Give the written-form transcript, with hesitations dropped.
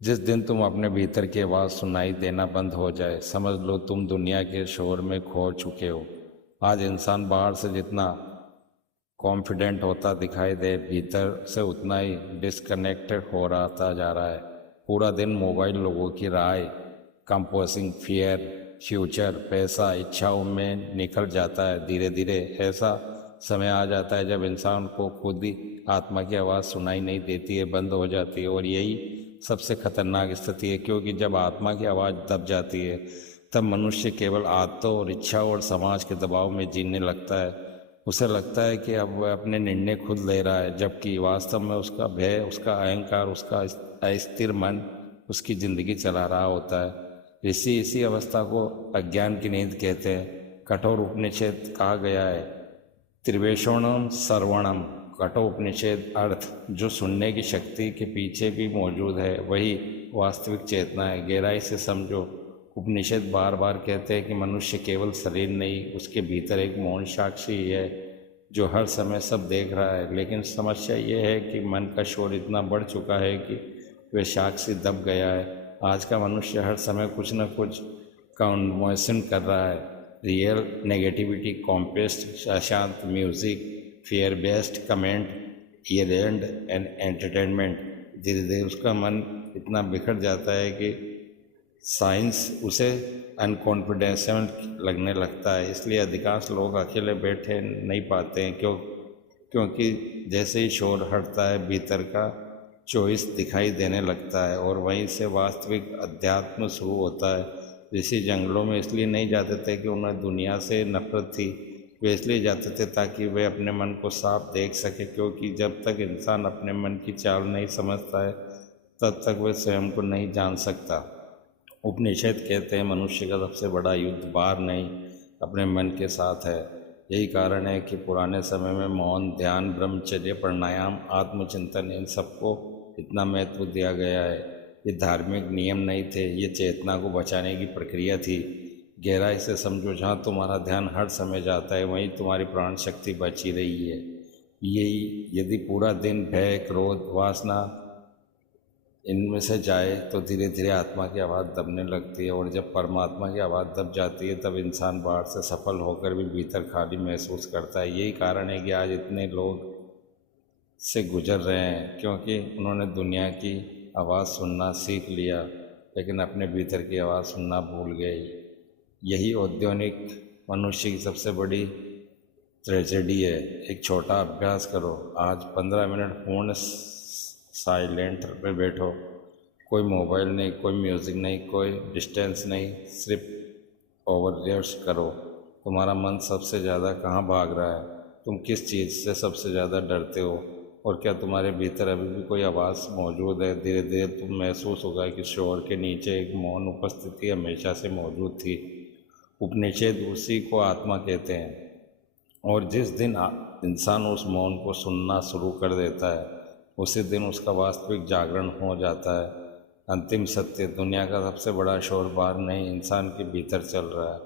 जिस दिन तुम अपने भीतर की आवाज़ सुनाई देना बंद हो जाए, समझ लो तुम दुनिया के शोर में खो चुके हो। आज इंसान बाहर से जितना कॉन्फिडेंट होता दिखाई दे, भीतर से उतना ही डिस्कनेक्टेड हो रहा जा रहा है। पूरा दिन मोबाइल, लोगों की राय, कंपोजिंग, फियर, फ्यूचर, पैसा, इच्छाओं में निकल जाता है। धीरे धीरे ऐसा समय आ जाता है जब इंसान को खुद ही आत्मा की आवाज़ सुनाई नहीं देती है, बंद हो जाती है। और यही सबसे खतरनाक स्थिति है, क्योंकि जब आत्मा की आवाज़ दब जाती है तब मनुष्य केवल आदतों और इच्छाओं और समाज के दबाव में जीने लगता है। उसे लगता है कि अब वह अपने निर्णय खुद ले रहा है, जबकि वास्तव में उसका भय, उसका अहंकार, उसका अस्थिर मन उसकी ज़िंदगी चला रहा होता है। ऋषि इसी अवस्था को अज्ञान की नींद कहते हैं। कठोर उपनिषद कहा गया है, त्रिवेशोणम सर्वणम। कठोपनिषद अर्थ जो सुनने की शक्ति के पीछे भी मौजूद है, वही वास्तविक चेतना है। गहराई से समझो, उपनिषद बार बार कहते हैं कि मनुष्य केवल शरीर नहीं, उसके भीतर एक मौन साक्षी है जो हर समय सब देख रहा है। लेकिन समस्या ये है कि मन का शोर इतना बढ़ चुका है कि वह साक्षी दब गया है। आज का मनुष्य हर समय कुछ न कुछ कन्वर्सेशन कर रहा है। रियल नेगेटिविटी, कॉम्पेस्ट, अशांत music, fear based comment, errand and entertainment. धीरे धीरे उसका मन इतना बिखर जाता है कि साइंस उसे अनकॉन्फिडेंशियल लगने लगता है। इसलिए अधिकांश लोग अकेले बैठे नहीं पाते हैं, क्योंकि जैसे ही शोर हटता है, भीतर का चॉइस दिखाई देने लगता है और वहीं से वास्तविक अध्यात्म शुरू होता है। ऋषि जंगलों में इसलिए नहीं जाते थे कि उन्हें दुनिया से नफरत थी, वे इसलिए जाते थे ताकि वे अपने मन को साफ देख सके। क्योंकि जब तक इंसान अपने मन की चाल नहीं समझता है, तब तक वह स्वयं को नहीं जान सकता। उपनिषद कहते हैं मनुष्य का सबसे बड़ा युद्ध बाहर नहीं, अपने मन के साथ है। यही कारण है कि पुराने समय में मौन, ध्यान, ब्रह्मचर्य, प्राणायाम, आत्मचिंतन, इन सबको इतना महत्व दिया गया है। ये धार्मिक नियम नहीं थे, ये चेतना को बचाने की प्रक्रिया थी। गहराई से समझो, जहाँ तुम्हारा ध्यान हर समय जाता है, वहीं तुम्हारी प्राण शक्ति बची रही है। यही यदि पूरा दिन भय, क्रोध, वासना इनमें से जाए तो धीरे धीरे आत्मा की आवाज़ दबने लगती है। और जब परमात्मा की आवाज़ दब जाती है, तब इंसान बाहर से सफल होकर भी भीतर खाली महसूस करता है। यही कारण है कि आज इतने लोग से गुजर रहे हैं, क्योंकि उन्होंने दुनिया की आवाज़ सुनना सीख लिया, लेकिन अपने भीतर की आवाज़ सुनना भूल गए। यही औद्योगिक मनुष्य की सबसे बड़ी ट्रेजेडी है। एक छोटा अभ्यास करो, आज 15 मिनट पूर्ण साइलेंट में बैठो। कोई मोबाइल नहीं, कोई म्यूज़िक नहीं, कोई डिस्टेंस नहीं, सिर्फ ओवरलेप्स करो। तुम्हारा मन सबसे ज़्यादा कहाँ भाग रहा है? तुम किस चीज़ से सबसे ज़्यादा डरते हो? और क्या तुम्हारे भीतर अभी भी कोई आवाज़ मौजूद है? धीरे धीरे तुम महसूस होगा कि शोर के नीचे एक मौन उपस्थिति हमेशा से मौजूद थी। उपनिषद उसी को आत्मा कहते हैं। और जिस दिन इंसान उस मौन को सुनना शुरू कर देता है, उसी दिन उसका वास्तविक जागरण हो जाता है। अंतिम सत्य, दुनिया का सबसे बड़ा शोर बाहर नहीं, इंसान के भीतर चल रहा है।